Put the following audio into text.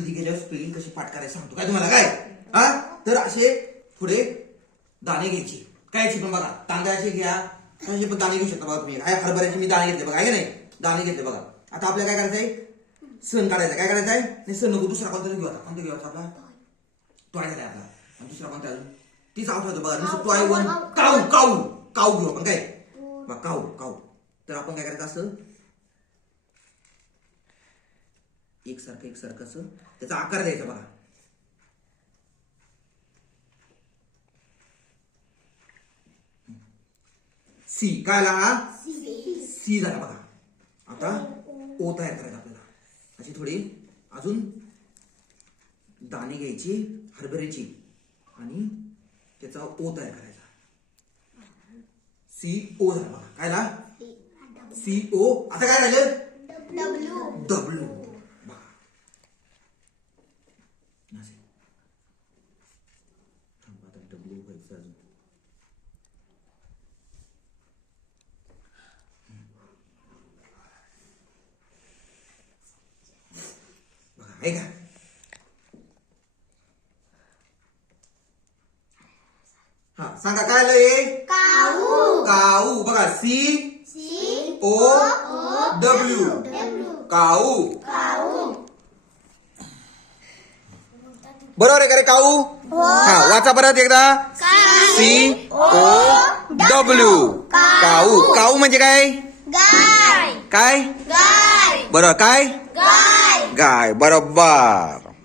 घरी गेल्यावर स्पेलिंग कशी पाठ करायची सांगतो. काय तुम्हाला? काय? हा? तर असे थोडे दाणे घ्यायचे. काय याचे पण बघा. तांदळाचे घ्या. असे पण दाणे घेऊ शकता बघा तुम्ही. काय हरभऱ्याचे मी दाणे घेतले बघा आहे नाही? दाणे घेतले बघा. आता आपल्याला काय करायचंय? सण काढायचा. काय करायचं आहे? नाही सण नको. दुसरा कोणता घेऊ आता. कोणता घेऊ आता आपला? टॉय झालाय आपला? आणि दुसरा कोणता अजून? तीच आठवतो बघा. नुसतं टॉय वन. काऊ काऊ. काऊ घेऊ आपण. काय? बघा काऊ काऊ. तर आपण काय करायचं असं? एकसारखं एकसारखं असं त्याचा आकार द्यायचा बघा. सी. काय आला? सी. झाला बघा. आता ओ तयार करायचा आपल्याला. अशी थोडी अजून दाणे घ्यायची हरभऱ्याची आणि त्याचा ओ तयार करायचा. सी ओ झाला बघा. काय सी ओ. आता काय राहिलं? डब्ल्यू. डब्ल्यू बघा असे. थांबा आता डब्ल्यू व्हायचं अजून बघा आहे का हा सांगा काय आलं हे काऊ काऊ बघा C C O W W cow cow बरोबर आहे का रे काऊ हा वाचा परत एकदा सी ओ डब्ल्यू काऊ काऊ म्हणजे काय गाय काय गाय बरोबर काय गाय गाय बरोबर